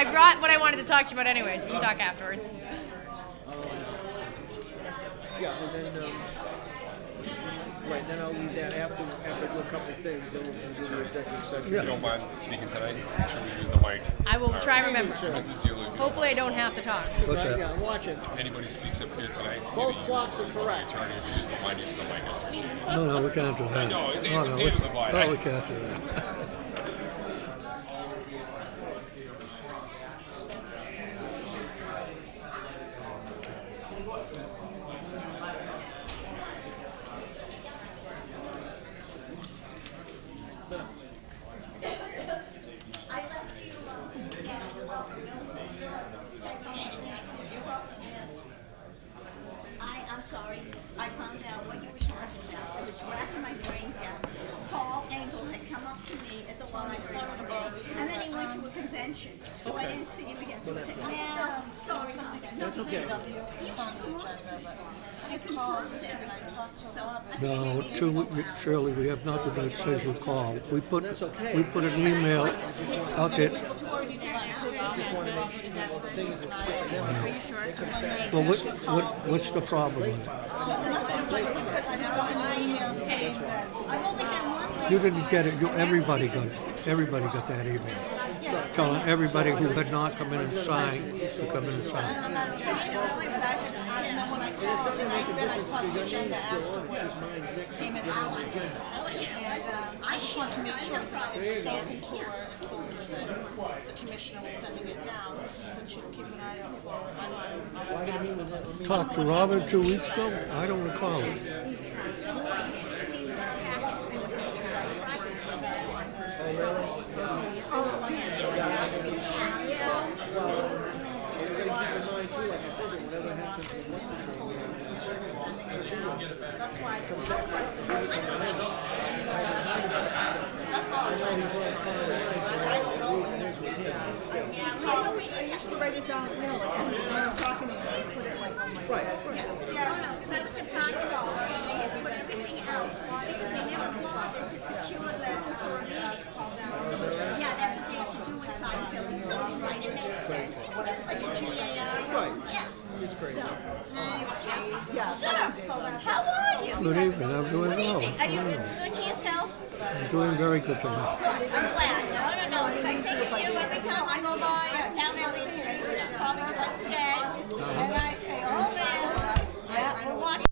I brought what I wanted to talk to you about anyways. We can talk afterwards. Yeah, and then, right, then I'll leave that after I do a couple of things, then we'll do the executive session. If you don't mind speaking tonight, make sure we use the mic. I will try and remember. Mr. Zulu, Hopefully I don't have to talk. What's that? Yeah, I'm watching. if anybody speaks up here tonight, Both clocks are correct. attorney, if you use the mic, use the mic. I appreciate it. No, we can't do that. No, it's a no, pain in the butt. No, we can't do that. I'm sorry. I found out what you were talking about. I was racking my brains out. Paul Engel had come up to me at the library one day, and then he went to a convention, so I didn't see him again. So I said, "Yeah, sorry." That's okay. No, Shirley, we have nothing that says you call. We put an email out there. Just want to make sure that things that stick in them. Well, what's the problem with it? You didn't get it. Everybody got it. Everybody got that email. Telling everybody who had not come in and signed to come in and sign. And then when I called, then I saw the agenda afterwards, came in afterwards. And I just want to make sure that I had spoken to her, told her that the commissioner was sending it down. She said she'd keep an eye out for it. Talked to Robin 2 weeks ago? I don't recall it. That's why it's requested. That's all I'm trying to do. I don't know when that's been done. Write it down. No, I'm talking to you. Put it like on my Right. Yeah, no, because I was at Brockton, and they had put everything else on because they never bothered to secure that call down. Yeah, that's what they have to do inside the building. So, right, it makes sense. You know, just like the GAI. Right. Yeah. It's great. So, sir, how are you? Good evening. I'm doing well. Are you good to yourself? I'm doing very good tonight. Good. I'm glad. No, because I think of you every time I go by down Elliott Street, which is probably twice a day, and I say, oh man, yeah, we're watching.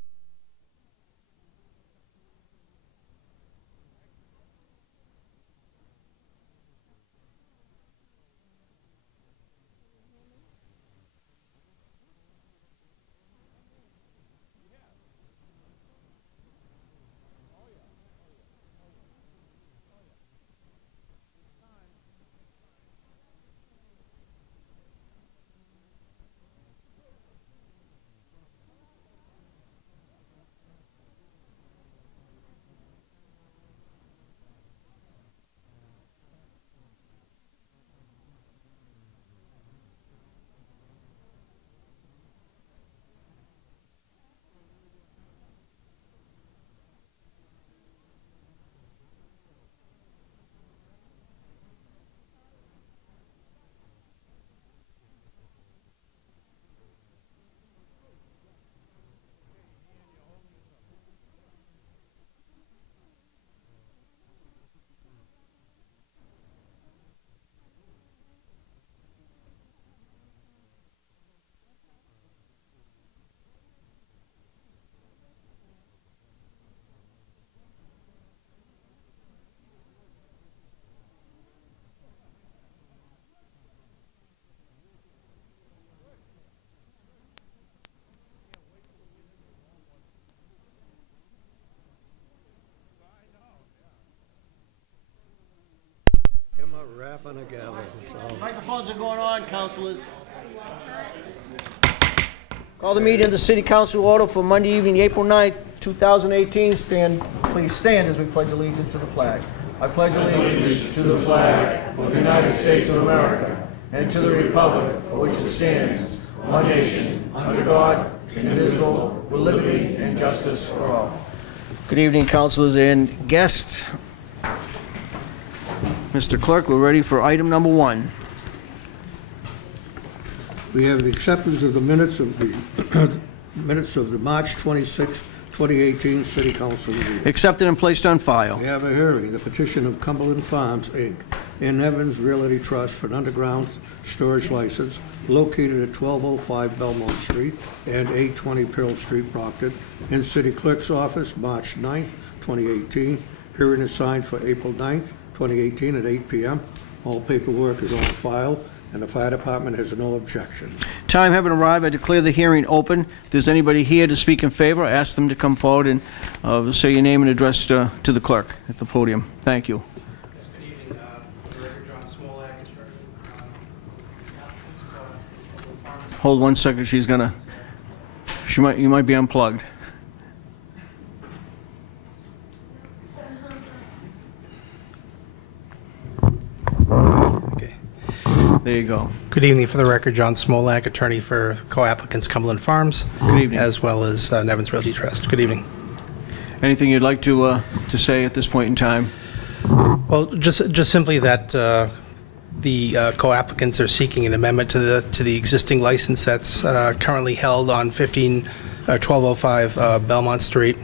Come on, rapping a gavel. So. Microphones are going on, councilors. Call the meeting of the City Council order for Monday evening, April 9th, 2018. Please stand as we pledge allegiance to the flag. I pledge allegiance to the flag of the United States of America and to the republic for which it stands, one nation, under God, indivisible, with liberty and justice for all. Good evening, councilors and guests. Mr. Clerk, we're ready for item number 1. We have the acceptance of the minutes of the March 26, 2018 City Council meeting. Accepted and placed on file. We have a hearing, the petition of Cumberland Farms, Inc. and Evans Realty Trust for an underground storage license located at 1205 Belmont Street and 820 Pearl Street, Brockton, in City Clerk's Office, March 9th, 2018. Hearing is signed for April 9th, 2018 at 8 p.m. All paperwork is on file, and the fire department has no objection. Time having arrived, I declare the hearing open. If there's anybody here to speak in favor, I ask them to come forward and say your name and address to the clerk at the podium. Thank you. Good evening. John Smolak, Hold 1 second. She's gonna. You might be unplugged. Okay. There you go. Good evening. For the record, John Smolak, attorney for co-applicants Cumberland Farms, Good evening. as well as Evans Realty Trust. Good evening. Anything you'd like to say at this point in time? Well, just simply that the co-applicants are seeking an amendment to the existing license that's currently held on 1205 Belmont Street.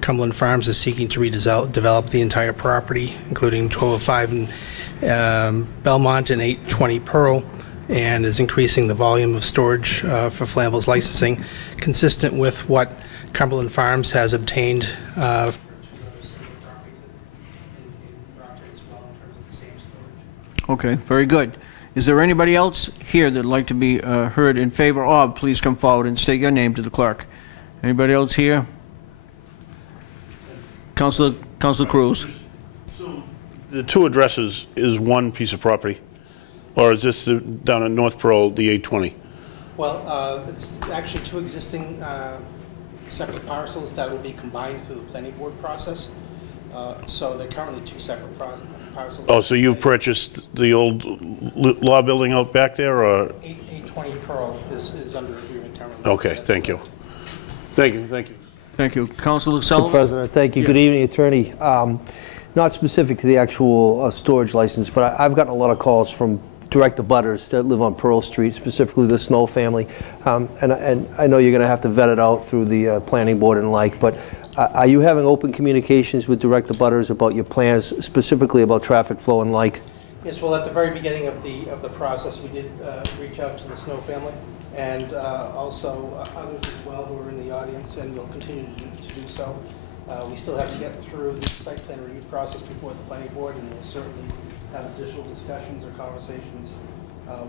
Cumberland Farms is seeking to redevelop the entire property, including 1205 and Belmont and 820 Pearl, and is increasing the volume of storage for flammables licensing, consistent with what Cumberland Farms has obtained. Okay, very good. Is there anybody else here that'd like to be heard in favor of? Please come forward and state your name to the clerk. Anybody else here? Councilor Cruz. The two addresses is one piece of property, or is this down in North Pearl, the 820? Well, it's actually two existing separate parcels that will be combined through the planning board process. So they're currently two separate parcels. Oh, so you've purchased the old law building out back there, or? 820 Pearl is under agreement currently. Okay, thank you. Thank you, thank you. Thank you. Councilor Sullivan? Mr. President, thank you. Yes. Good evening, Attorney. Not specific to the actual storage license, but I've gotten a lot of calls from direct abutters that live on Pearl Street, specifically the Snow family. And I know you're going to have to vet it out through the planning board and like, but are you having open communications with direct abutters about your plans, specifically about traffic flow and like? Yes, well, at the very beginning of the process, we did reach out to the Snow family, and also others as well who are in the audience, and we'll continue to do so. We still have to get through the site plan review process before the planning board, and we'll certainly have additional discussions or conversations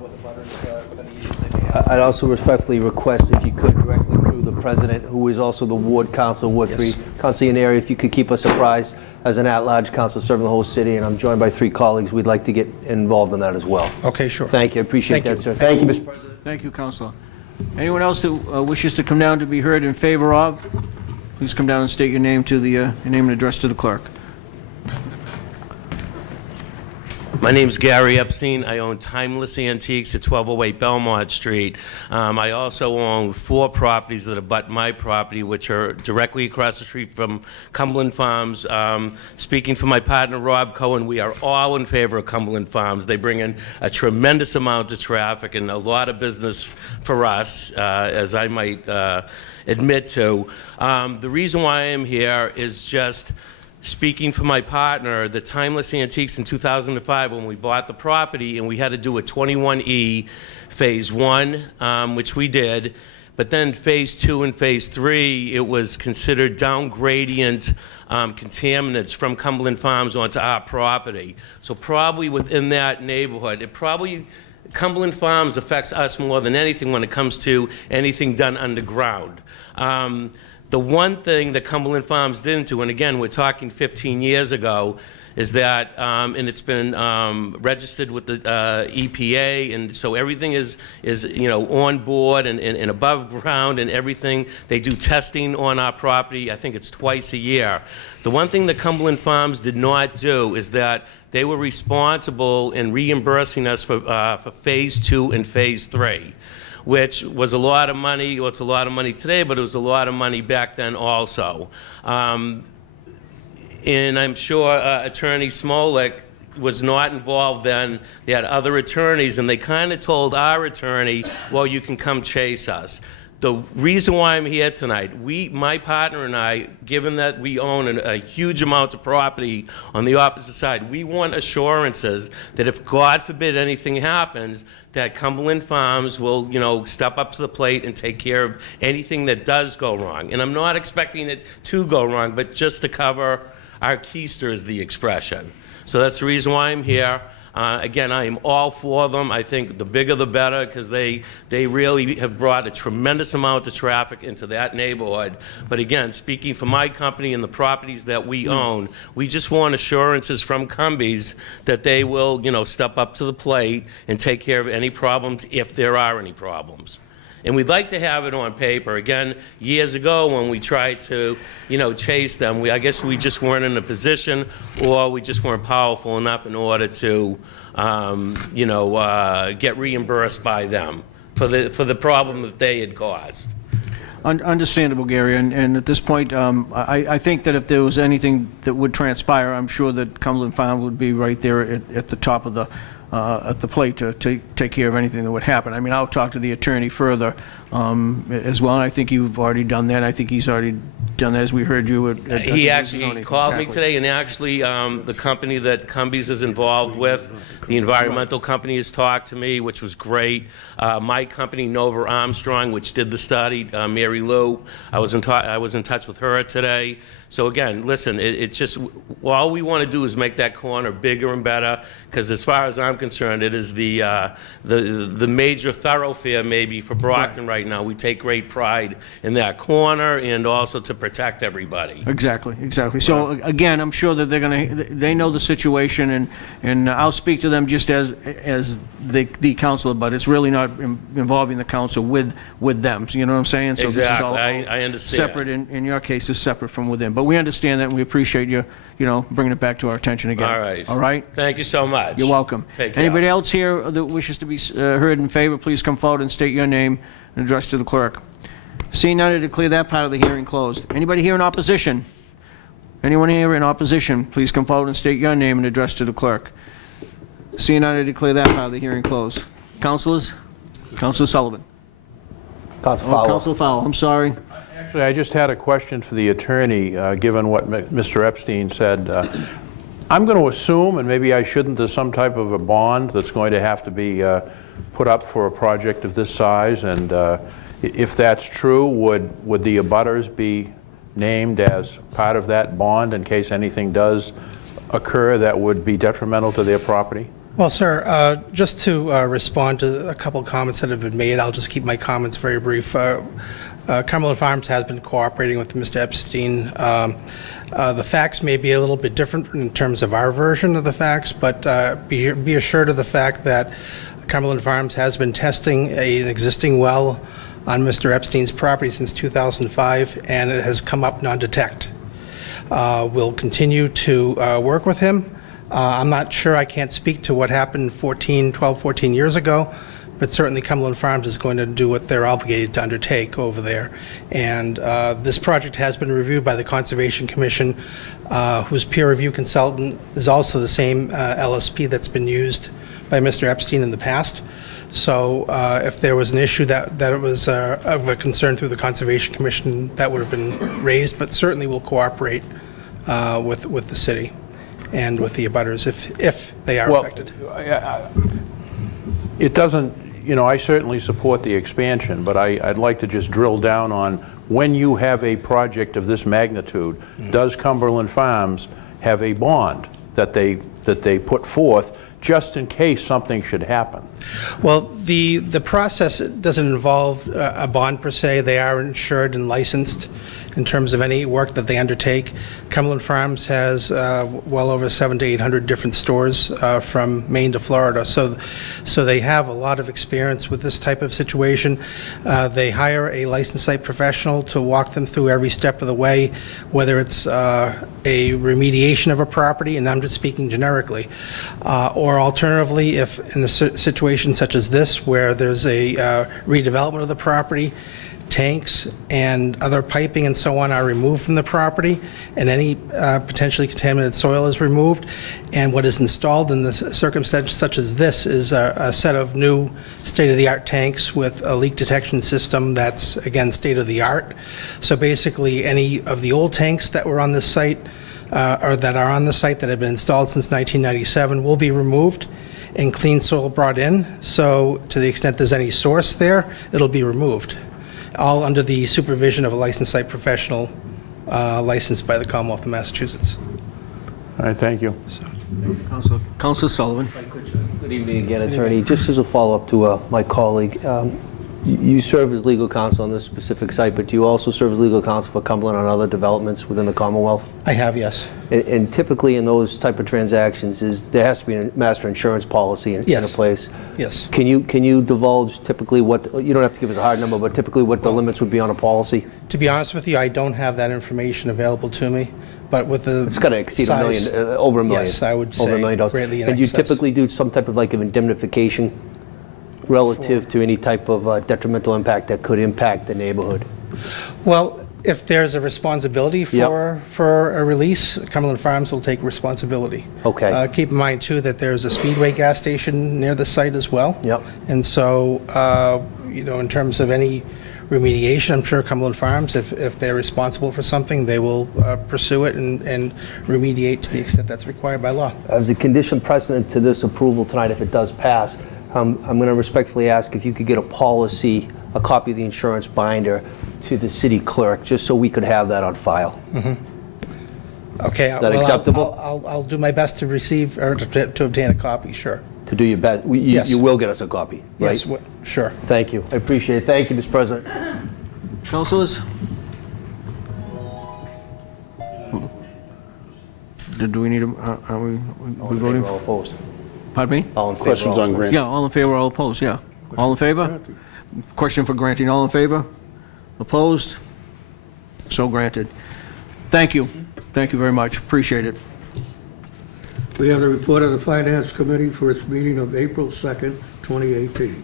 with the butters with any issues they may have. I'd also respectfully request if you could directly through the president, who is also the ward council, Ward 3 council in the area, if you could keep us apprised as an at-large council serving the whole city, and I'm joined by 3 colleagues. We'd like to get involved in that as well. Okay, sure. Thank you. I appreciate that, sir. Thank you, Mr. President. Thank you, Councilor. Anyone else that wishes to come down to be heard in favor of? Please come down and state your name to the your name and address to the clerk. My name's Gary Epstein. I own Timeless Antiques at 1208 Belmont Street. I also own 4 properties that abut my property, which are directly across the street from Cumberland Farms. Speaking for my partner, Rob Cohen, we are all in favor of Cumberland Farms. They bring in a tremendous amount of traffic and a lot of business for us, as I might admit to. The reason why I am here is just speaking for my partner, the Timeless Antiques in 2005, when we bought the property and we had to do a 21E phase 1, which we did, but then phase 2 and phase 3, it was considered down gradient contaminants from Cumberland Farms onto our property. So probably within that neighborhood, Cumberland Farms affects us more than anything when it comes to anything done underground. The one thing that Cumberland Farms didn't do, and again, we're talking 15 years ago, is that, and it's been registered with the EPA, and so everything is on board and above ground and everything. They do testing on our property. I think it's twice a year. The one thing that Cumberland Farms did not do is that they were responsible in reimbursing us for phase 2 and phase 3. Which was a lot of money. Well, it's a lot of money today, but it was a lot of money back then also. And I'm sure Attorney Smolik was not involved then. They had other attorneys, and they kind of told our attorney, well, you can come chase us. The reason why I'm here tonight, my partner and I, given that we own a huge amount of property on the opposite side, we want assurances that if God forbid anything happens, that Cumberland Farms will, you know, step up to the plate and take care of anything that does go wrong. And I'm not expecting it to go wrong, but just to cover our keister is the expression. So that's the reason why I'm here. Again, I am all for them. I think the bigger the better, because they really have brought a tremendous amount of traffic into that neighborhood. But again, speaking for my company and the properties that we own, we just want assurances from Cumbies that they will, you know, step up to the plate and take care of any problems if there are any problems. And we'd like to have it on paper. Again, years ago when we tried to, you know, chase them, I guess we just weren't in a position, or we just weren't powerful enough in order to, you know, get reimbursed by them for the problem that they had caused. Understandable, Gary, and at this point, I think that if there was anything that would transpire, I'm sure that Cumberland Farm would be right there at the top of the at the plate to take care of anything that would happen. I mean, I'll talk to the attorney further as well, and I think you've already done that. I think he's already done that, as we heard you at he actually called me today, and actually the company that Cumbies is involved with, the environmental company, has talked to me, which was great. My company, Nova Armstrong, which did the study, Mary Lou, I was in touch with her today. So again, listen, it's just, all we want to do is make that corner bigger and better, because as far as I'm concerned, it is the major thoroughfare maybe for Brockton right now. We take great pride in that corner, and also to protect everybody. Exactly, exactly. So again, I'm sure that they know the situation, and I'll speak to them just as the counselor, but it's really not involving the council with them. You know what I'm saying? So exactly. This is all I understand. Separate. In your case, is separate from within. But we understand that, and we appreciate you, bringing it back to our attention again. All right. All right? Thank you so much. You're welcome. Take care. Anybody else here that wishes to be heard in favor, please come forward and state your name and address to the clerk. Seeing none, I declare that part of the hearing closed. Anybody here in opposition? Anyone here in opposition, please come forward and state your name and address to the clerk. Seeing none, I declare that part of the hearing closed. Councilors? Councilor Sullivan. Councilor Fowler. Councilor Fowler, I'm sorry. Actually, I just had a question for the attorney, given what Mr. Epstein said. I'm going to assume, and maybe I shouldn't, there's some type of a bond that's going to have to be put up for a project of this size, and if that's true, would the abutters be named as part of that bond in case anything does occur that would be detrimental to their property? Well, sir, just to respond to a couple of comments that have been made, I'll just keep my comments very brief. Cumberland Farms has been cooperating with Mr. Epstein. The facts may be a little bit different in terms of our version of the facts, but be assured of the fact that Cumberland Farms has been testing an existing well on Mr. Epstein's property since 2005, and it has come up non-detect. We'll continue to work with him. I'm not sure, I can't speak to what happened 12, 14 years ago, but certainly Cumberland Farms is going to do what they're obligated to undertake over there. And this project has been reviewed by the Conservation Commission, whose peer review consultant is also the same LSP that's been used by Mr. Epstein in the past. So if there was an issue that was of a concern through the Conservation Commission, that would have been raised, but certainly we'll cooperate with the city and with the abutters if they are affected. It doesn't, I certainly support the expansion, but I'd like to just drill down on when you have a project of this magnitude, does Cumberland Farms have a bond that they put forth just in case something should happen? Well, the process doesn't involve a bond per se. They are insured and licensed in terms of any work that they undertake. Cumberland Farms has well over 700 to 800 different stores from Maine to Florida. So they have a lot of experience with this type of situation. They hire a licensed site professional to walk them through every step of the way, whether it's a remediation of a property, and I'm just speaking generically, or alternatively, if in a situation such as this, where there's a redevelopment of the property, tanks and other piping and so on are removed from the property, and any potentially contaminated soil is removed. And what is installed in the circumstance such as this is a set of new state-of-the-art tanks with a leak detection system that's, again, state-of-the-art. So basically, any of the old tanks that were on this site or that are on the site that have been installed since 1997 will be removed and clean soil brought in. So to the extent there's any source there, it'll be removed, all under the supervision of a licensed site professional licensed by the Commonwealth of Massachusetts. All right, thank you. Councilor Sullivan. Good evening again, Attorney. Just as a follow-up to my colleague, you serve as legal counsel on this specific site, but do you also serve as legal counsel for Cumberland on other developments within the Commonwealth? I have, yes. And typically in those type of transactions, there has to be a master insurance policy in place. Yes. Can you divulge typically what, you don't have to give us a hard number, but typically what the limits would be on a policy? To be honest with you, I don't have that information available to me, but with the It's got to exceed size, $1 million, over $1 million. Yes, I would over say $1 million. greatly in And you excess. typically do some type of like of indemnification relative to any type of detrimental impact that could impact the neighborhood? Well, if there's a responsibility for a release, Cumberland Farms will take responsibility. Okay. Keep in mind, too, that there's a Speedway gas station near the site as well. Yep. And so, in terms of any remediation, I'm sure Cumberland Farms, if they're responsible for something, they will pursue it and remediate to the extent that's required by law. As a condition precedent to this approval tonight, if it does pass, I'm going to respectfully ask if you could get a policy, a copy of the insurance binder to the city clerk, just so we could have that on file. Okay. Is that acceptable? I'll do my best to receive or to obtain a copy, sure. To do your best. Yes. You will get us a copy, right? Yes, sure. Thank you. I appreciate it. Thank you, Mr. President. Councilors? Do we need a, are we voting? All opposed? Pardon me? All in favor? Questions on grant? Yeah, all in favor, all opposed, yeah. All in favor? Question for granting, all in favor? Opposed? So granted. Thank you. Thank you very much. Appreciate it. We have the report of the Finance Committee for its meeting of April 2nd, 2018.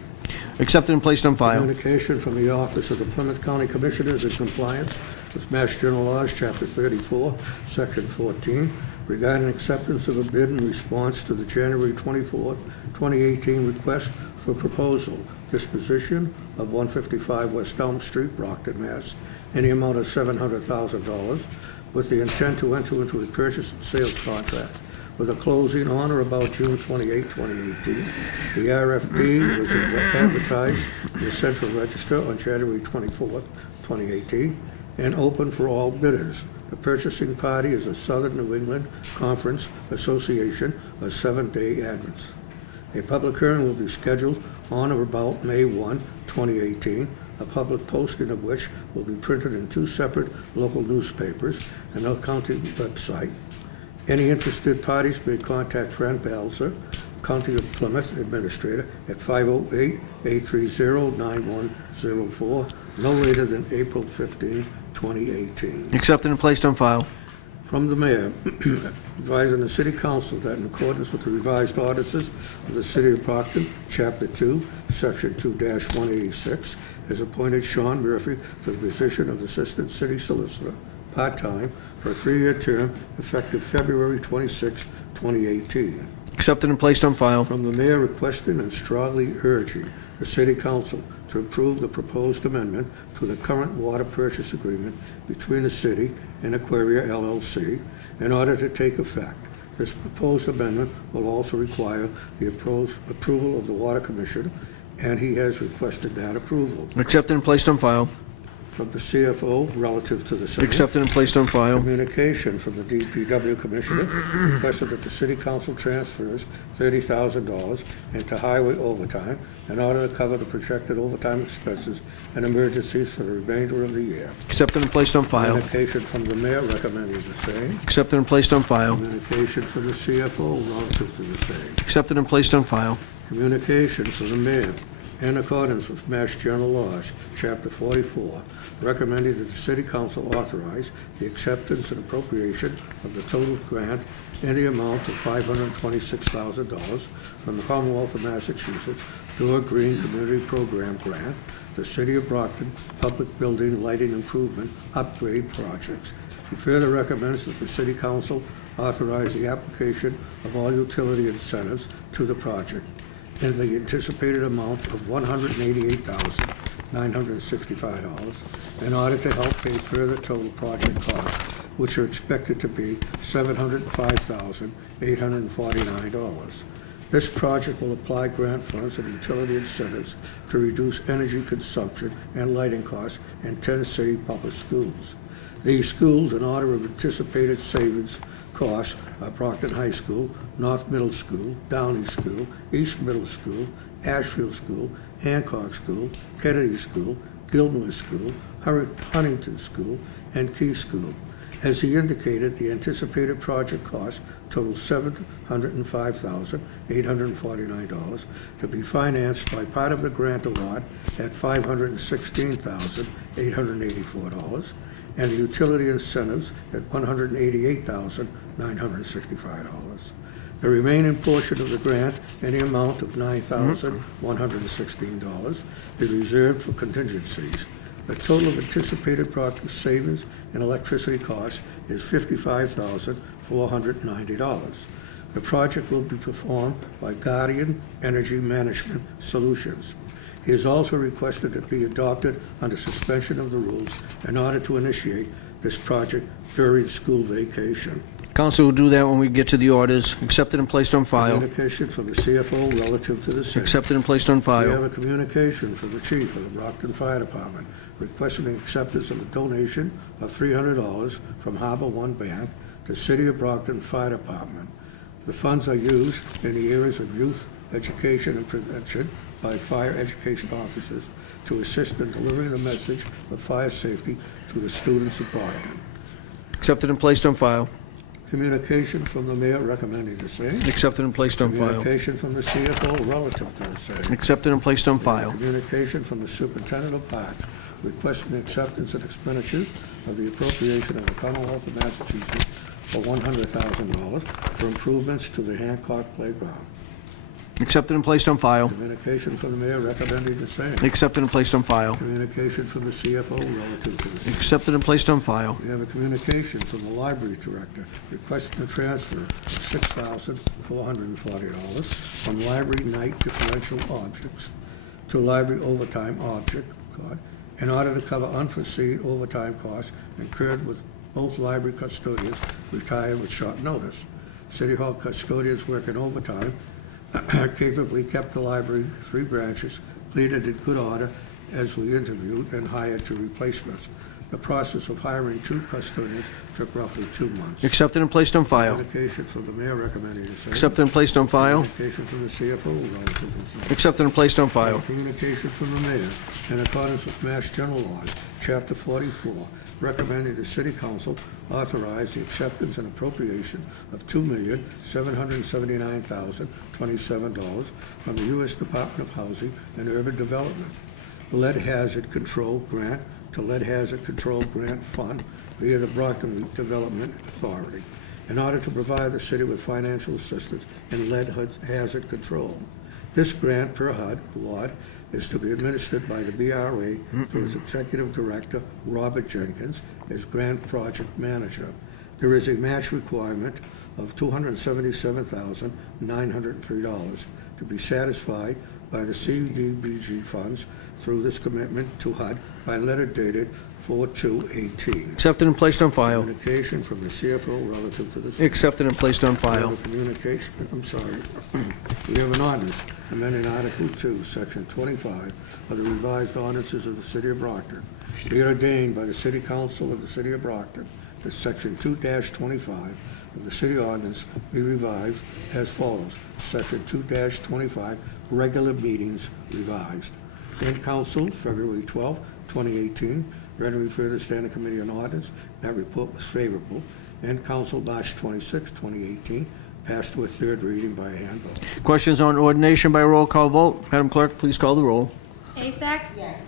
Accepted and placed on file. Communication from the Office of the Plymouth County Commissioners in compliance with Mass General Laws, Chapter 34, Section 14, regarding acceptance of a bid in response to the January 24, 2018 request for proposal, disposition of 155 West Elm Street, Brockton, Mass., in the amount of $700,000, with the intent to enter into a purchase and sales contract with a closing on or about June 28, 2018. The RFP was advertised in the Central Register on January 24, 2018, and open for all bidders. The purchasing party is the Southern New England Conference Association of Seventh-day Adventists. A public hearing will be scheduled on or about May 1, 2018, a public posting of which will be printed in 2 separate local newspapers and a county website. Any interested parties may contact Fran Balzer, County of Plymouth Administrator, at 508-830-9104, no later than April 15, 2018. Accepted and placed on file. From the Mayor, advising the City Council that in accordance with the revised ordinances of the City of Brockton, Chapter 2, Section 2-186, has appointed Sean Murphy to the position of Assistant City Solicitor, part-time, for a 3-year term effective February 26, 2018. Accepted and placed on file. From the Mayor requesting and strongly urging the City Council to approve the proposed amendment to the current water purchase agreement between the City and Aquaria LLC in order to take effect. This proposed amendment will also require the approval of the Water Commission, and he has requested that approval. Accepted and placed on file. From the CFO relative to the same. Accepted and placed on file. Communication from the DPW Commissioner requested that the City Council transfers $30,000 into highway overtime in order to cover the projected overtime expenses and emergencies for the remainder of the year. Accepted and placed on file. Communication from the Mayor recommending the same. Accepted and placed on file. Communication from the CFO relative to the same. Accepted and placed on file. Communication from the Mayor in accordance with Mass General Laws, Chapter 44, recommending that the City Council authorize the acceptance and appropriation of the total grant in the amount of $526,000 from the Commonwealth of Massachusetts Door Green Community Program Grant, the City of Brockton Public Building Lighting Improvement Upgrade Projects. He further recommends that the City Council authorize the application of all utility incentives to the project in the anticipated amount of $188,965 in order to help pay further total project costs, which are expected to be $705,849. This project will apply grant funds and utility incentives to reduce energy consumption and lighting costs in 10 city public schools. These schools, in order of anticipated savings costs, are Brockton High School, North Middle School, Downey School, East Middle School, Ashfield School, Hancock School, Kennedy School, Gilmore School, Huntington School, and Key School. As he indicated, the anticipated project cost totals $705,849 to be financed by part of the grant award at $516,884 and the utility incentives at $188,965. The remaining portion of the grant, in the amount of $9,116, is reserved for contingencies. The total of anticipated project savings in electricity costs is $55,490. The project will be performed by Guardian Energy Management Solutions. He has also requested it be adopted under suspension of the rules in order to initiate this project during school vacation. Council will do that when we get to the orders. Accepted and placed on file. Communication from the CFO relative to the city. Accepted and placed on We file. have a communication from the chief of the Brockton Fire Department requesting acceptance of a donation of $300 from Harbor One Bank to City of Brockton Fire Department. The funds are used in the areas of youth education and prevention by fire education officers to assist in delivering the message of fire safety to the students of Brockton. Accepted and placed on file. Communication from the mayor recommending the same. Accepted and placed on file. Communication from the CFO relative to the same. Accepted and placed on file. Communication from the superintendent of parks requesting acceptance and expenditures of the appropriation of the Commonwealth of Massachusetts for $100,000 for improvements to the Hancock Playground. Accepted and placed on file. Communication from the mayor recommending the same. Accepted and placed on file. Communication from the CFO relative to the same. Accepted and placed on file. We have a communication from the library director requesting a transfer of $6,440 from library night differential objects to library overtime object card in order to cover unforeseen overtime costs incurred with both library custodians retired with short notice. City Hall custodians working overtime capably kept the library 3 branches cleaned in good order as we interviewed and hired 2 replacements. The process of hiring 2 custodians took roughly 2 months. Accepted and placed on file. Communication from the mayor recommending the same. Accepted and placed on file. Communication from the CFO relative to the same. Accepted and placed on file. Communication from the mayor in accordance with Mass General Laws, Chapter 44, recommending the City Council authorize the acceptance and appropriation of $2,779,027 from the U.S. Department of Housing and Urban Development Lead Hazard Control Grant to Lead Hazard Control Grant Fund via the Brockton Development Authority in order to provide the city with financial assistance in lead hazard control. This grant per HUD award is to be administered by the BRA through its Executive Director, Robert Jenkins, as Grant Project Manager. There is a match requirement of $277,903 to be satisfied by the CDBG funds through this commitment to HUD by letter dated 4/2/18. Accepted and placed on file. Communication from the CFO relative to this. Accepted and placed on We file. have a communication, I'm sorry. We have an ordinance amending Article 2, Section 25 of the revised ordinances of the City of Brockton. Be it ordained by the City Council of the City of Brockton that Section 2-25 of the City Ordinance be revised as follows. Section 2-25, regular meetings revised. In Council, February 12, 2018, read and referred to the Standing Committee on Ordinance. That report was favorable. In Council, March 26, 2018, passed to a 3rd reading by a hand vote. Questions on ordination by roll call vote? Madam Clerk, please call the roll. Asak? Yes.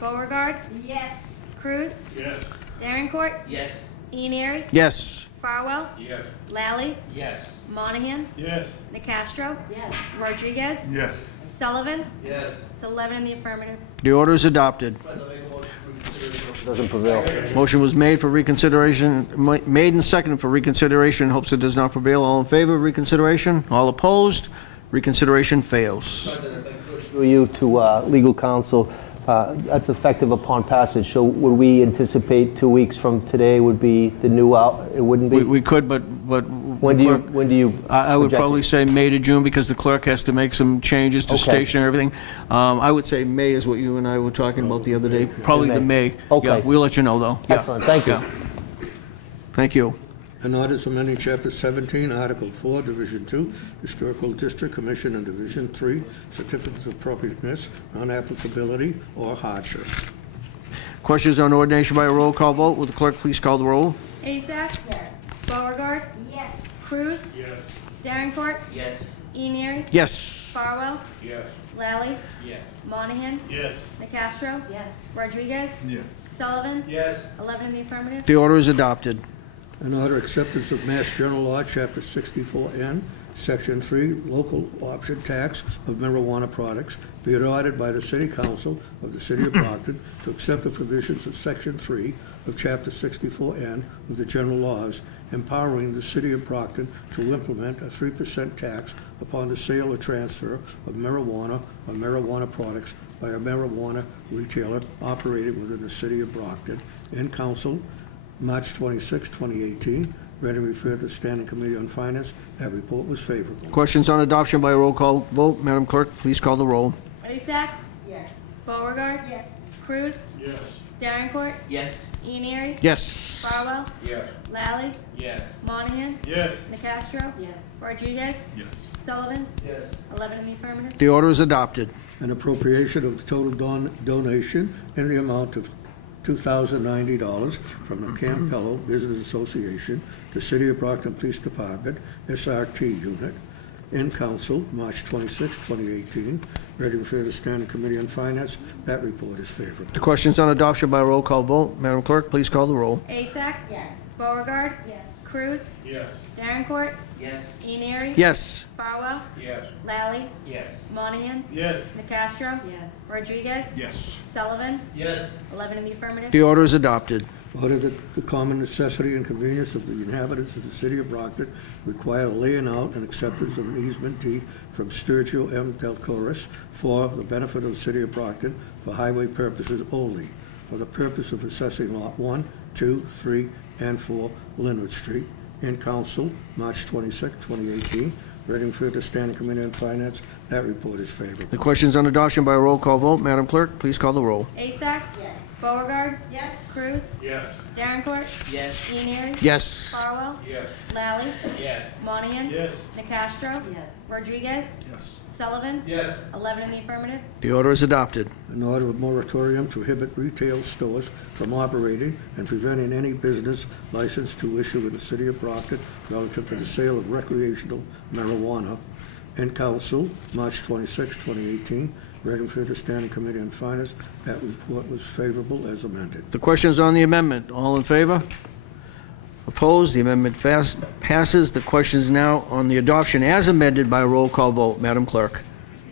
Beauregard? Yes. Cruz? Yes. Darencourt? Yes. Ianieri? Yes. Farwell? Yes. Lally? Yes. Monahan? Yes. Nicastro? Yes. Rodriguez? Yes. Sullivan? Yes. It's 11 in the affirmative. The order is adopted. Doesn't prevail. Motion was made for reconsideration, made and seconded for reconsideration. Hopes it does not prevail. All in favor of reconsideration? All opposed? Reconsideration fails. Through you to legal counsel, that's effective upon passage. So would we anticipate 2 weeks from today would be the new out? It wouldn't be? We could, but When do you? I would project probably it? say May to June because the clerk has to make some changes to Okay. station and everything. I would say May is what you and I were talking about the other day. Probably the May. Okay. Yeah, we'll let you know, though. Yeah. Excellent, thank you. Yeah. Thank you. An ordinance amending Chapter 17, Article 4, Division 2, Historical District Commission, and Division 3, Certificates of Appropriateness, non-applicability, or hardship. Questions on ordination by a roll call vote? Will the clerk please call the roll? Asak? Yes. Beauregard? Yes. Cruz? Yes. Darencourt? Yes. Ianieri? Yes. Farwell? Yes. Lally? Yes. Monahan? Yes. Nacastro? Yes. Rodriguez? Yes. Sullivan? Yes. 11 in the affirmative. The order is adopted. An order acceptance of Mass General Law, Chapter 64N, Section 3, Local Option Tax of Marijuana Products, be it ordered by the City Council of the City of Brockton to accept the provisions of Section 3 of Chapter 64N of the General Laws, empowering the City of Brockton to implement a 3% tax upon the sale or transfer of marijuana or marijuana products by a marijuana retailer operating within the City of Brockton. In Council, March 26, 2018. Read and referred to the Standing Committee on Finance. That report was favorable. Questions on adoption by a roll call vote? Madam Clerk, please call the roll. Asak? Yes. Beauregard? Yes. Cruz? Yes. Darencourt? Yes. Ianieri? Yes. Farwell? Yes. Lally? Yes. Monahan? Yes. Nacastro? Yes. Rodriguez? Yes. Sullivan? Yes. 11 in the affirmative. The order is adopted. An appropriation of the total donation in the amount of $2,090 from the Campello Business Association to City of Brockton Police Department, SRT Unit. In Council, March 26, 2018. Ready for the Standing Committee on Finance. That report is favorable. The questions on adoption by a roll call vote? Madam Clerk, please call the roll. Asak? Yes. Beauregard? Yes. Cruz? Yes. Darencourt? Yes. Ianieri? Yes. Farwell? Yes. Lally? Yes. Monahan? Yes. Nacastro? Yes. Rodriguez? Yes. Sullivan? Yes. 11 in the affirmative. The order is adopted. Order that the common necessity and convenience of the inhabitants of the City of Brockton require laying out and acceptance of an easement deed from Sturgio M. Delcoris for the benefit of the City of Brockton for highway purposes only, for the purpose of assessing Lot 1, 2, 3, and 4, Linwood Street. In Council, March 26, 2018. Ready for the Standing Committee on Finance. That report is favorable. The questions on adoption by a roll call vote? Madam Clerk, please call the roll. Asak? Yes. Beauregard? Yes. Cruz? Yes. Darencourt? Yes. Ianieri? Yes. Farwell? Yes. Lally? Yes. Monahan? Yes. Nacastro? Yes. Rodriguez? Yes. Sullivan? Yes. 11 in the affirmative. The order is adopted. An order of moratorium to prohibit retail stores from operating and preventing any business license to issue in the City of Brockton relative to the sale of recreational marijuana. In Council, March 26, 2018. Ready for the Standing Committee on Finance. That report was favorable as amended. The questions on the amendment? All in favor? Opposed? The amendment passes. The question is now on the adoption as amended by a roll call vote. Madam Clerk.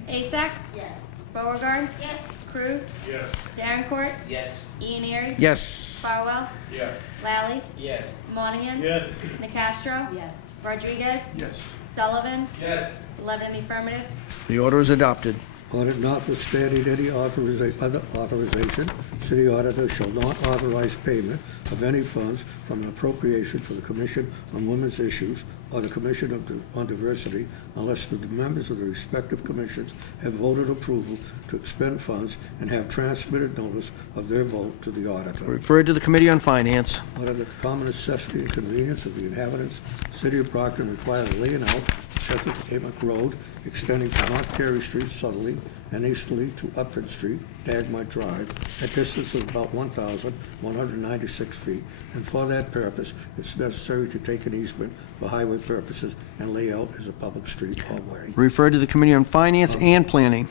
Asak? Yes. Beauregard? Yes. Cruz? Yes. Darencourt? Yes. Ianieri? Yes. Farwell? Yes. Lally? Yes. Monahan? Yes. Nacastro? Yes. Rodriguez? Yes. Sullivan? Yes. 11 in the affirmative. The order is adopted. Order notwithstanding any other authorization, city auditor shall not authorize payment of any funds from an appropriation for the Commission on Women's Issues or the Commission on Diversity unless the members of the respective commissions have voted approval to expend funds and have transmitted notice of their vote to the auditor. Referred to the Committee on Finance. Order that the common necessity and convenience of the inhabitants, City of Brockton require laying out Second Amick Road extending from North Carey Street southerly and easterly to Upton Street, Dagmar Drive, a distance of about 1,196 feet, and for that purpose, it's necessary to take an easement for highway purposes and lay out as a public street or way. Referred to the Committee on Finance and Planning.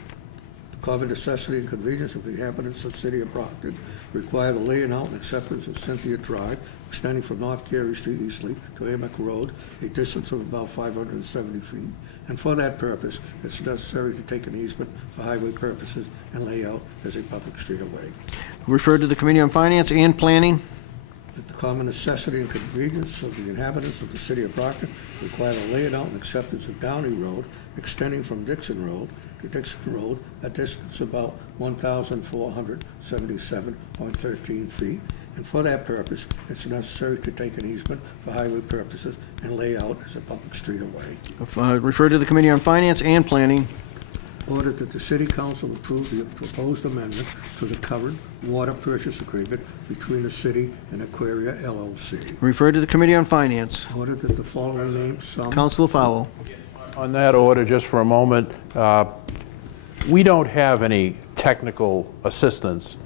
common necessity and convenience of the inhabitants of the city of Brockton, require the laying out and acceptance of Cynthia Drive, extending from North Carey Street easterly to Amherst Road, a distance of about 570 feet. And for that purpose, it's necessary to take an easement for highway purposes and lay out as a public street or way. Referred to the Committee on Finance and Planning. That the common necessity and convenience of the inhabitants of the city of Brockton require the laying out and acceptance of Downey Road, extending from Dixon Road to Dixon Road, a distance about 1,477.13 feet. And for that purpose, it's necessary to take an easement for highway purposes and lay out as a public street or way. Referred to the Committee on Finance and Planning. Ordered that the City Council approve the proposed amendment to the current water purchase agreement between the city and Aquaria LLC. Referred to the Committee on Finance. Ordered that the following names, Councilor Fowle. On that order, just for a moment, we don't have any technical assistance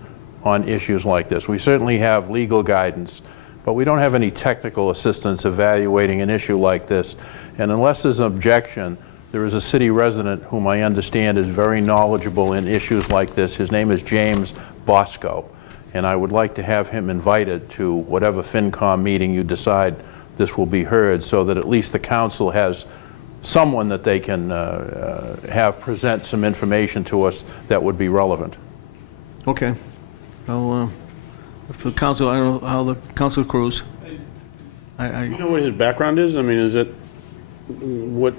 on issues like this. We certainly have legal guidance, but we don't have any technical assistance evaluating an issue like this. And unless there's an objection, there is a city resident whom I understand is very knowledgeable in issues like this. His name is James Bosco, and I would like to have him invited to whatever FinCom meeting you decide this will be heard, so that at least the council has someone that they can have present some information to us that would be relevant. Okay. I'll, for the council, I don't know how the council crews. You know what his background is? I mean, is it what?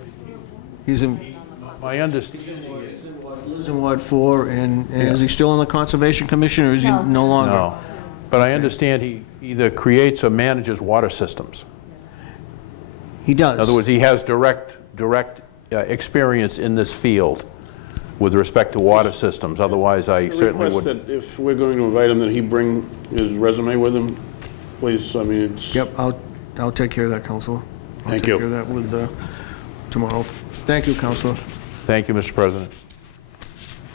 He's in. My understanding is Lives in Ward 4, and is he still on the Conservation Commission, or is he no longer? No, but I understand he either creates or manages water systems. He does. In other words, he has direct experience in this field with respect to water systems. Otherwise, I certainly would. That if we're going to invite him, that he bring his resume with him, please. I mean, it's. Yep, I'll take care of that, Councilor. Thank you. I'll take care of that with tomorrow. Thank you, Councilor. Thank you, Mr. President.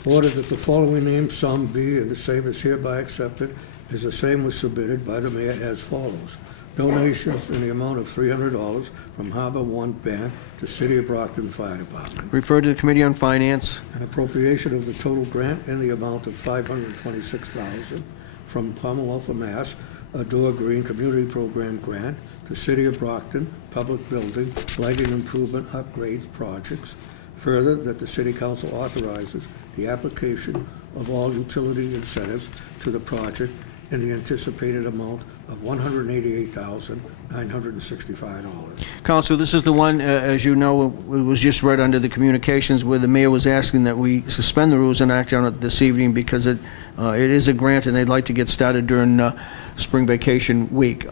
Ordered that the following names, sum be, and the same is hereby accepted, as the same was submitted by the mayor as follows. Donations in the amount of $300 from Harbor One Bank to City of Brockton Fire Department. Referred to the Committee on Finance. An appropriation of the total grant in the amount of $526,000 from Commonwealth of Mass, a Door Green Community Program grant to City of Brockton Public Building Lighting Improvement Upgrade Projects. Further, that the City Council authorizes the application of all utility incentives to the project in the anticipated amount of $188,965. Councilor, this is the one, as you know, it was just read under the communications where the mayor was asking that we suspend the rules and act on it this evening because it is a grant and they'd like to get started during spring vacation week.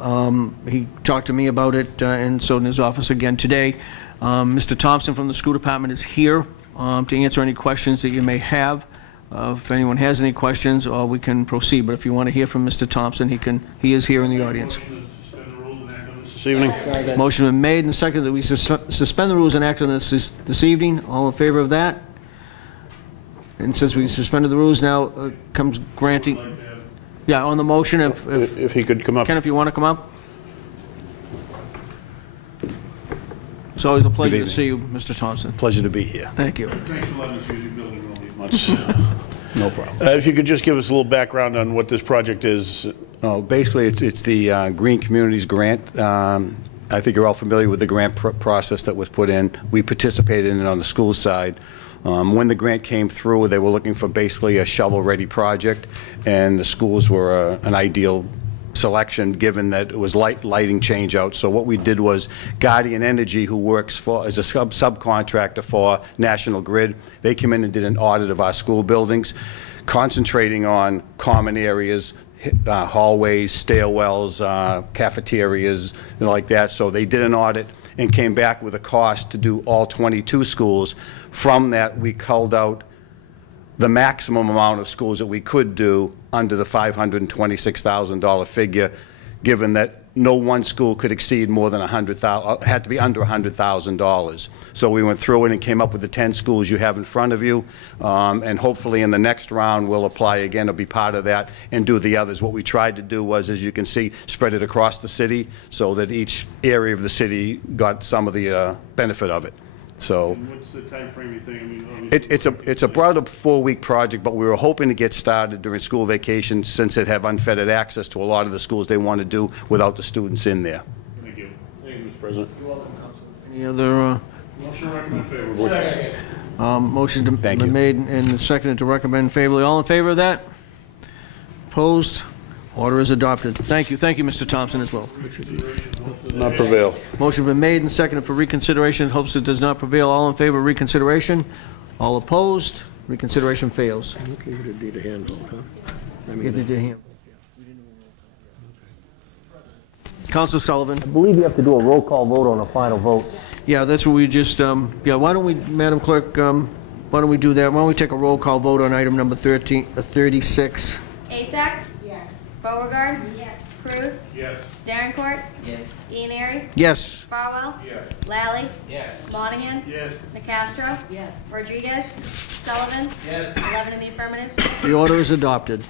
He talked to me about it and so in his office again today. Mr. Thompson from the school department is here to answer any questions that you may have. If anyone has any questions, we can proceed. But if you want to hear from Mr. Thompson, he is here in the audience. This evening. Motion been made and seconded that we suspend the rules and act on this evening. All in favor of that? And since we suspended the rules, now comes granting. Yeah, on the motion, if he could come up. Ken, if you want to come up. It's always a pleasure to see you, Mr. Thompson. Pleasure to be here. Thank you. Thanks for letting us use your building all these months. No problem. If you could just give us a little background on what this project is. Oh, basically, it's the Green Communities Grant. I think you're all familiar with the grant process that was put in. We participated in it on the school side. When the grant came through, they were looking for basically a shovel-ready project, and the schools were an ideal selection given that it was lighting change out. So what we did was Guardian Energy, who works as a subcontractor for National Grid, they came in and did an audit of our school buildings, concentrating on common areas, hallways, stairwells, cafeterias, and like that. So they did an audit and came back with a cost to do all 22 schools. From that, we culled out the maximum amount of schools that we could do under the $526,000 figure, given that no one school could exceed more than $100,000, had to be under $100,000. So we went through it and came up with the 10 schools you have in front of you, and hopefully in the next round we'll apply again or be part of that and do the others. What we tried to do was, as you can see, spread it across the city so that each area of the city got some of the benefit of it. So And what's the timeframe you think? I mean, obviously it's about a 4-week project, but we were hoping to get started during school vacation since it have unfettered access to a lot of the schools they want to do without the students in there. Thank you. Thank you, Mr. President. Any other, Motion to recommend favorably. motion Thank been you. made and seconded to recommend favorably. All in favor of that? Opposed? Order is adopted. Thank you. Thank you, Mr. Thompson, as well. Not prevail. Motion been made and seconded for reconsideration. Hopes it does not prevail. All in favor of reconsideration? All opposed? Reconsideration fails. Okay, you didn't need a hand vote, huh? I Give mean, it to him. Council Sullivan? I believe you have to do a roll call vote on a final vote. Yeah, that's what we just, yeah, why don't we, Madam Clerk, why don't we do that? Why don't we take a roll call vote on item number 36? Asak? Yes. Beauregard? Yes. Cruz? Yes. Darrencourt? Yes. Ianary? Yes. Farwell? Yes. Lally? Yes. Monahan? Yes. Nacastro? Yes. Rodriguez? Sullivan? Yes. 11 in the affirmative. The order is adopted.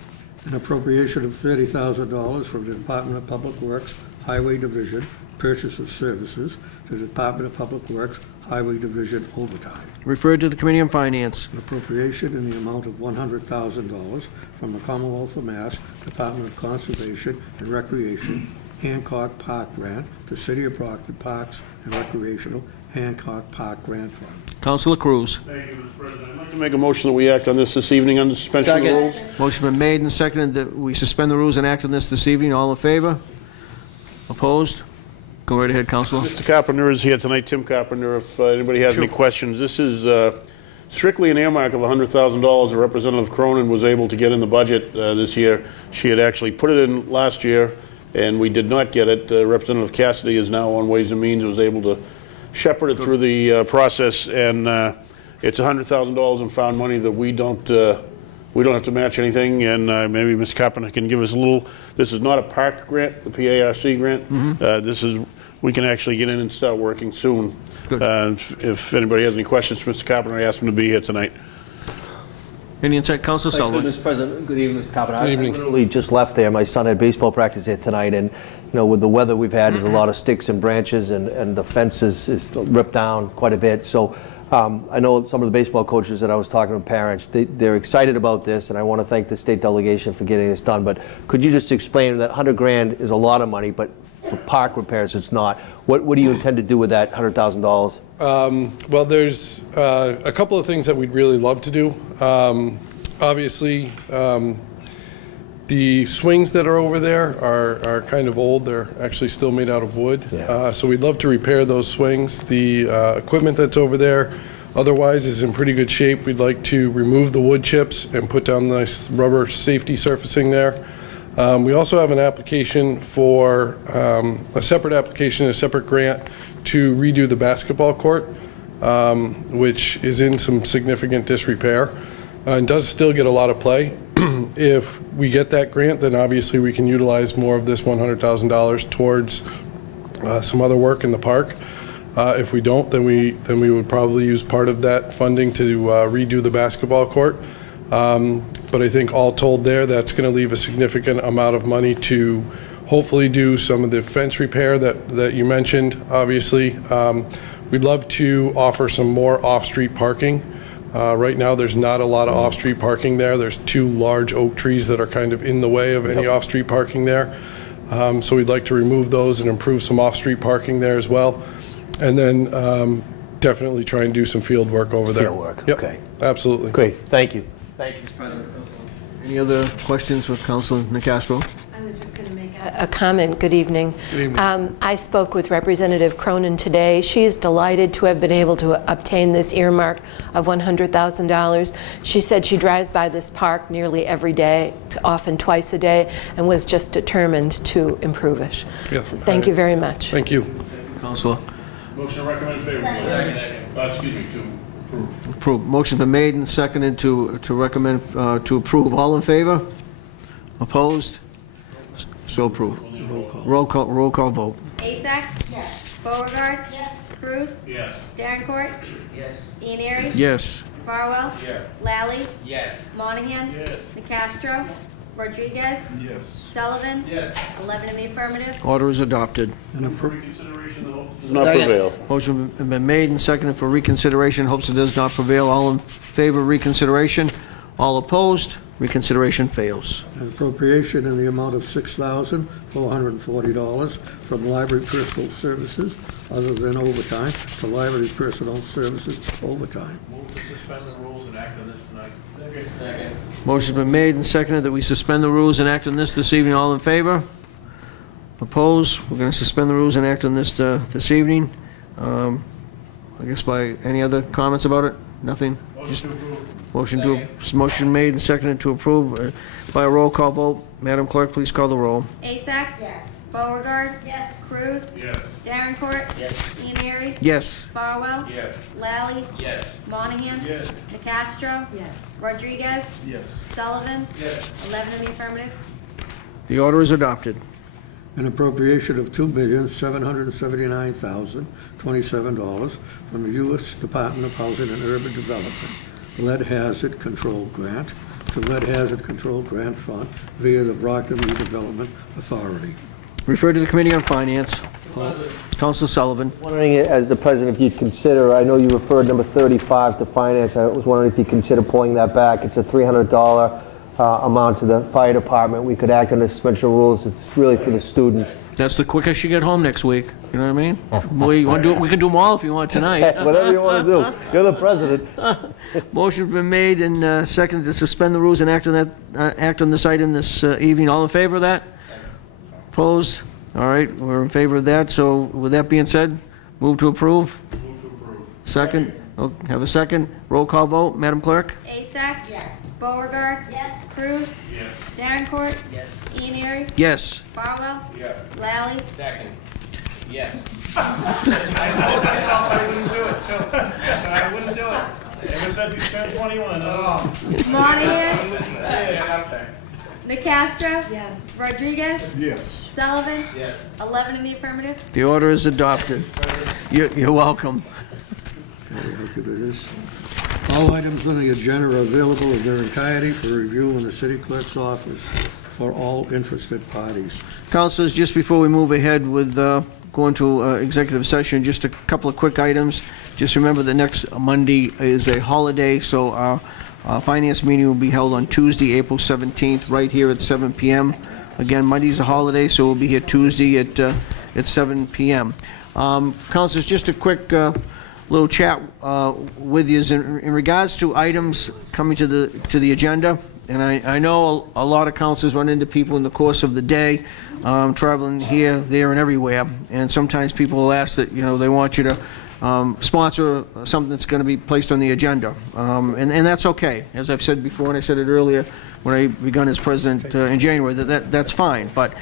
an appropriation of $30,000 from the Department of Public Works Highway Division, purchase of services, to the Department of Public Works Highway Division overtime. Referred to the Committee on Finance. An appropriation in the amount of $100,000 from the Commonwealth of Mass Department of Conservation and Recreation Hancock Park Grant to City of Brockton Parks and Recreational Hancock Park Grant Fund. Councilor Cruz. Thank you, Mr. President. I'd like to make a motion that we act on this evening under suspension of the rules. Motion been made and seconded that we suspend the rules and act on this evening. All in favor? Opposed? Go right ahead, Councilor. Mr. Carpenter is here tonight, Tim Carpenter, if anybody has any questions. This is strictly an earmark of $100,000 Representative Cronin was able to get in the budget this year. She had actually put it in last year, and we did not get it. Representative Cassidy is now on Ways and Means, was able to shepherd it through the process, and it's $100,000 in found money that we don't have to match anything, and maybe Mr. Carpenter can give us a little. This is not a park grant, the PARC grant. This is, we can actually get in and start working soon. If anybody has any questions, Mr. Carpenter, I asked him to be here tonight. Any insight, Councilor Sullivan? Mr. President, good evening, Mr. Carpenter. Good evening. I literally just left there. My son had baseball practice here tonight, and with the weather we've had, there's a lot of sticks and branches, and the fence is ripped down quite a bit. So I know some of the baseball coaches that I was talking to, parents, they're excited about this, and I want to thank the state delegation for getting this done. But could you just explain that $100,000 is a lot of money, but for park repairs, it's not. What do you intend to do with that $100,000? Well, there's a couple of things that we'd really love to do. Obviously, the swings that are over there are kind of old. They're actually still made out of wood. So we'd love to repair those swings. The equipment that's over there otherwise is in pretty good shape. We'd like to remove the wood chips and put down nice rubber safety surfacing there. We also have an application for a separate application, a separate grant to redo the basketball court, which is in some significant disrepair and does still get a lot of play. If we get that grant, then obviously we can utilize more of this $100,000 towards some other work in the park. If we don't, then we would probably use part of that funding to redo the basketball court. But I think all told there, that's going to leave a significant amount of money to hopefully do some of the fence repair that you mentioned, obviously. We'd love to offer some more off-street parking. Right now, there's not a lot of off-street parking there. There's two large oak trees that are kind of in the way of any off-street parking there. So we'd like to remove those and improve some off-street parking there as well. And then definitely try and do some field work over there. Field work, yep. Okay. Absolutely. Great, thank you. Thank you, Mr. President. Any other questions with Councilor Nacastro? I was just going to make a comment. Good evening. Good evening. I spoke with Representative Cronin today. She is delighted to have been able to obtain this earmark of $100,000. She said she drives by this park nearly every day, often twice a day, and was just determined to improve it. Yes. So thank you very much. Thank you. Councilor. Motion to recommend favorably. Excuse me, to approve. Approved. Motion's been made and seconded to recommend to approve. All in favor? Opposed? So approved. Roll call vote. Asak? Yes. Beauregard? Yes. Cruz? Yes. Darrencourt? Yes. Ianary? Yes. Farwell? Yes. Lally? Yes. Monahan? Yes. Nacastro? Rodriguez? Yes. Sullivan? Yes. 11 in the affirmative. Order is adopted. Does not prevail. Motion been made and seconded for reconsideration. Hopes it does not prevail. All in favor of reconsideration? All opposed? Reconsideration fails. An appropriation in the amount of $6,440 from library personal services other than overtime to library personal services overtime. Move to suspend the rules and act on this tonight. Second. Motion's been made and seconded that we suspend the rules and act on this evening. All in favor? Opposed? We're going to suspend the rules and act on this this evening. I guess by any other comments about it? Nothing? Motion made and seconded to approve by a roll call vote. Madam Clerk, please call the roll. Asak? Yes. Beauregard? Yes. Cruz? Yes. Davenport? Yes. Ianieri? Yes. Farwell? Yes. Lally? Yes. Monahan? Yes. Nacastro? Yes. Rodriguez? Yes. Sullivan? Yes. 11 in the affirmative. The order is adopted. An appropriation of $2,779,027 from the U.S. Department of Housing and Urban Development Lead Hazard Control Grant to Lead Hazard Control Grant Fund via the Brockton Redevelopment Authority. Refer to the Committee on Finance. Councilor Sullivan. Wondering, as the President, if you'd consider, I know you referred number 35 to Finance. I was wondering if you'd consider pulling that back. It's a $300 amount to the fire department. We could act on the suspension rules. It's really for the students. That's the quickest you get home next week. You know what I mean? We want to do. We can do them all if you want tonight. Whatever you want to do. You're the President. Motion's been made and seconded to suspend the rules and act on that. Act on this item this evening. All in favor of that? Opposed? All right, we're in favor of that. So with that being said, move to approve. Move to approve. Second. Oh, have a second. Roll call vote. Madam Clerk. Asak? Yes. Beauregard? Yes. Cruz? Yes. Davenport? Yes. Ianieri? Yes. Farwell? Yes. Lally? Second. Yes. I told myself I wouldn't do it, too. I said I wouldn't do it. I never said you turned 21. Monahan? Yeah, okay. Nacastro? Yes. Rodriguez? Yes. Sullivan? Yes. 11 in the affirmative. The order is adopted. You're welcome. Look at this. All items on the agenda are available in their entirety for review in the city clerk's office for all interested parties. Councilors, just before we move ahead with going to executive session, just a couple of quick items. Just remember that next Monday is a holiday, so our finance meeting will be held on Tuesday, April 17th, right here at 7 p.m. Again, Monday's a holiday, so we'll be here Tuesday at 7 p.m. Councilors, just a quick little chat with you in regards to items coming to the agenda. And I know a lot of councilors run into people in the course of the day, traveling here, there, and everywhere. And sometimes people will ask that, you know, they want you to sponsor something that's going to be placed on the agenda. And that's okay. As I've said before, and I said it earlier when I begun as president in January, that's fine. But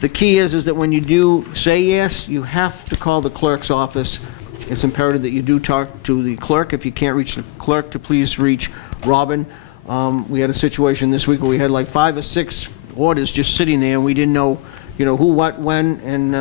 the key is that when you do say yes, you have to call the clerk's office. It's imperative that you do talk to the clerk. If you can't reach the clerk, to please reach Robin. We had a situation this week where we had like 5 or 6 orders just sitting there, and we didn't know, you know, who, what, when, and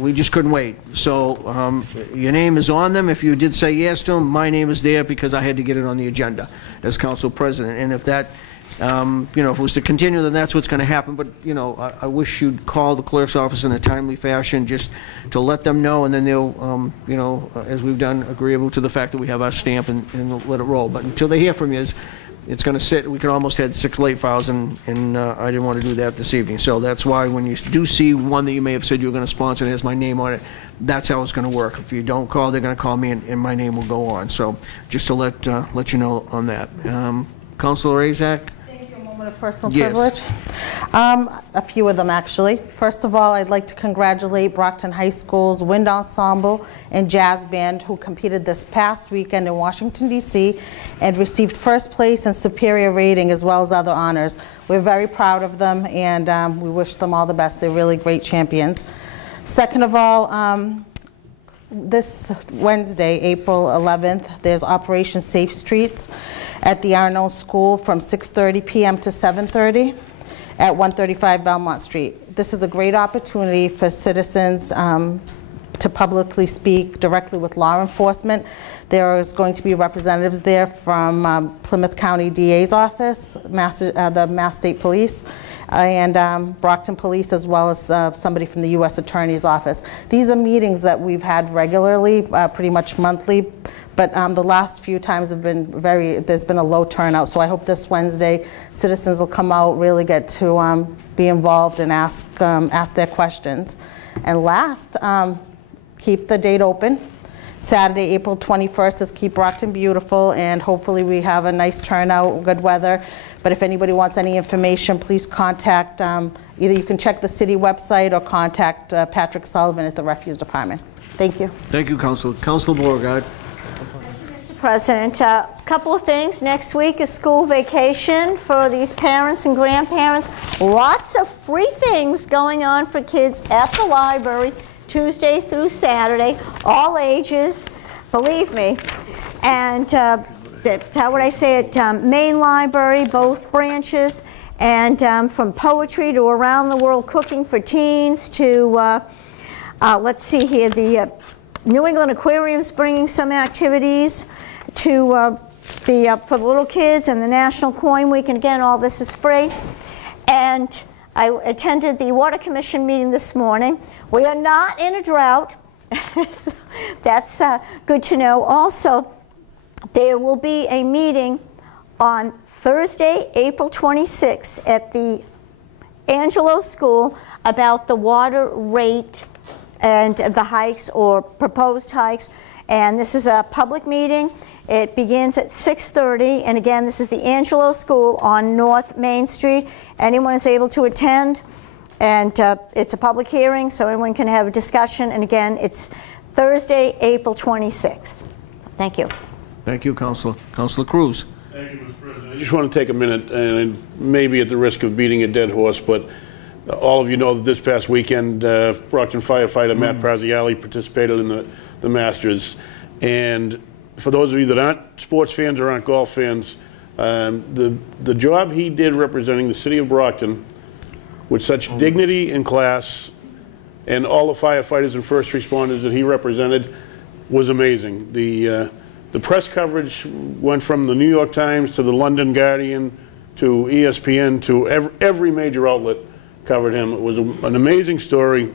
we just couldn't wait. So your name is on them. If you did say yes to them, my name is there because I had to get it on the agenda as council president. And if that, you know, if it was to continue, then that's what's going to happen. But, you know, I wish you'd call the clerk's office in a timely fashion just to let them know, and then they'll, you know, as we've done, agreeable to the fact that we have our stamp and let it roll. But until they hear from you, it's going to sit. We could almost had 6 late files, and I didn't want to do that this evening. So that's why when you do see one that you may have said you were going to sponsor and has my name on it, that's how it's going to work. If you don't call, they're going to call me, and my name will go on. So just to let you know on that. Councilor Azak? Thank you. A moment of personal Yes. privilege. A few of them, actually. First of all, I'd like to congratulate Brockton High School's Wind Ensemble and Jazz Band, who competed this past weekend in Washington, D.C., and received first place and superior rating, as well as other honors. We're very proud of them, and we wish them all the best. They're really great champions. Second of all, this Wednesday, April 11th, there's Operation Safe Streets at the Arno School from 6:30 p.m. to 7:30 at 135 Belmont Street. This is a great opportunity for citizens to to publicly speak directly with law enforcement. There is going to be representatives there from Plymouth County DA's office, the Mass State Police, and Brockton Police, as well as somebody from the U.S. Attorney's Office. These are meetings that we've had regularly, pretty much monthly, but the last few times have been there's been a low turnout. So I hope this Wednesday citizens will come out, really get to be involved and ask their questions. And last, keep the date open. Saturday, April 21st is Keep Brockton Beautiful, and hopefully we have a nice turnout, good weather. But if anybody wants any information, please contact, either you can check the city website or contact Patrick Sullivan at the Refuse Department. Thank you. Thank you, Councilor. Councilor Beauregard. Mr. President, a couple of things. Next week is school vacation for these parents and grandparents. Lots of free things going on for kids at the library, Tuesday through Saturday, all ages, believe me. And how would I say it, Main Library, both branches, and from poetry to around the world cooking for teens to, let's see here, the New England Aquarium's bringing some activities to for the little kids, and the National Coin Week, and again, all this is free. And I attended the Water Commission meeting this morning. We are not in a drought. That's good to know. Also, there will be a meeting on Thursday, April 26th at the Angelo School about the water rate and the hikes or proposed hikes. And this is a public meeting. It begins at 6:30, and again, this is the Angelo School on North Main Street. Anyone is able to attend, and it's a public hearing, so everyone can have a discussion. And again, it's Thursday, April 26th. So, thank you. Thank you, Councilor. Councilor Cruz. Thank you, Mr. President. I just want to take a minute, and maybe at the risk of beating a dead horse, but all of you know that this past weekend, Brockton firefighter Matt Praziali participated in the Masters. And for those of you that aren't sports fans or aren't golf fans, the job he did representing the city of Brockton with such dignity and class, and all the firefighters and first responders that he represented, was amazing. The press coverage went from the New York Times to the London Guardian to ESPN to every major outlet covered him. It was an amazing story,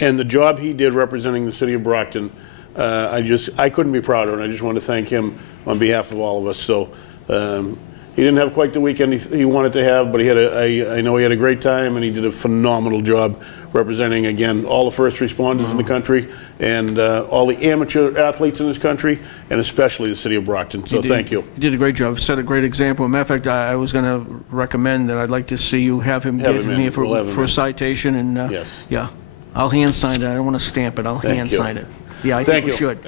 and the job he did representing the city of Brockton, I couldn't be prouder, and I just want to thank him on behalf of all of us. So he didn't have quite the weekend he wanted to have, but I know he had a great time, and he did a phenomenal job representing, again, all the first responders in the country, and all the amateur athletes in this country, and especially the city of Brockton. So thank you. You did a great job. Set a great example. As a matter of fact, I was going to recommend that I'd like to see you have him get in here for a citation, and yes. Yeah, I'll hand sign it. I don't want to stamp it. I'll hand sign it. Yeah, I think we should.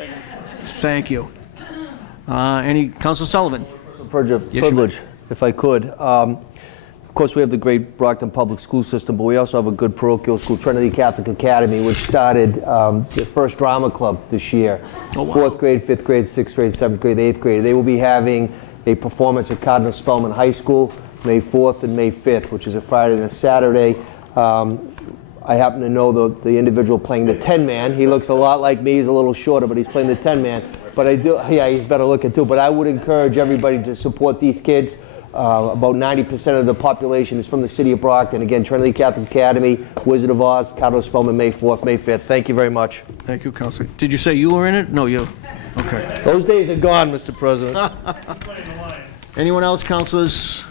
Thank you. Any, Councilor Sullivan? Privilege, if I could. Of course, we have the great Brockton Public School System, but we also have a good parochial school, Trinity Catholic Academy, which started their first drama club this year. Oh, wow. 4th grade, 5th grade, 6th grade, 7th grade, 8th grade. They will be having a performance at Cardinal Spellman High School, May 4th and May 5th, which is a Friday and a Saturday. I happen to know the individual playing the 10-man. He looks a lot like me. He's a little shorter, but he's playing the 10-man. But I do, yeah, he's better looking too. But I would encourage everybody to support these kids. About 90% of the population is from the city of Brockton. Again, Trinity Catholic Academy, Wizard of Oz, Cardinal Spellman, May 4th, May 5th. Thank you very much. Thank you, Councilor. Did you say you were in it? No, you. Okay. Those days are gone, Mr. President. Anyone else, councilors?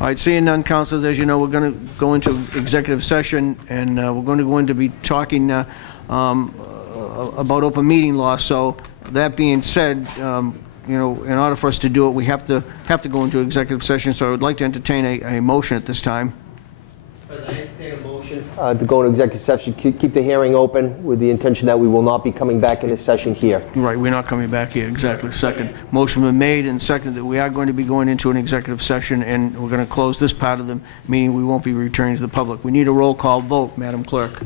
All right, seeing none, councilors, as you know, we're going to go into executive session, and we're going to be talking about open meeting law. So that being said, you know, in order for us to do it, we have to go into executive session. So I would like to entertain a motion at this time. President, I entertain a motion to go into executive session, keep the hearing open with the intention that we will not be coming back into session here. Right, we're not coming back here, exactly. Second. Motion been made and second that we are going to be going into an executive session, and we're going to close this part of the meeting. We won't be returning to the public. We need a roll call vote, Madam Clerk.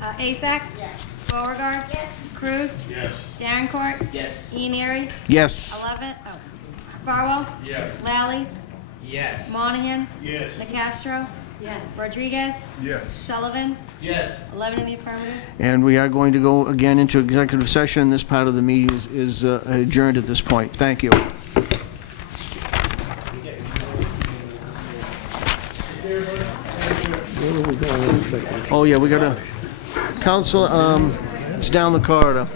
Asak? Yes. Beauregard? Yes. Cruz? Yes. Darencourt? Yes. Ianieri? Yes. 11? Farwell? Yes. Lally? Yes. Monahan? Yes. Nicastro? Yes. Rodriguez? Yes. Sullivan? Yes. 11 in the affirmative. And we are going to go again into executive session. This part of the meeting is adjourned at this point. Thank you. Where are we going in executive? Oh, yeah, we got to, council, it's down the corridor.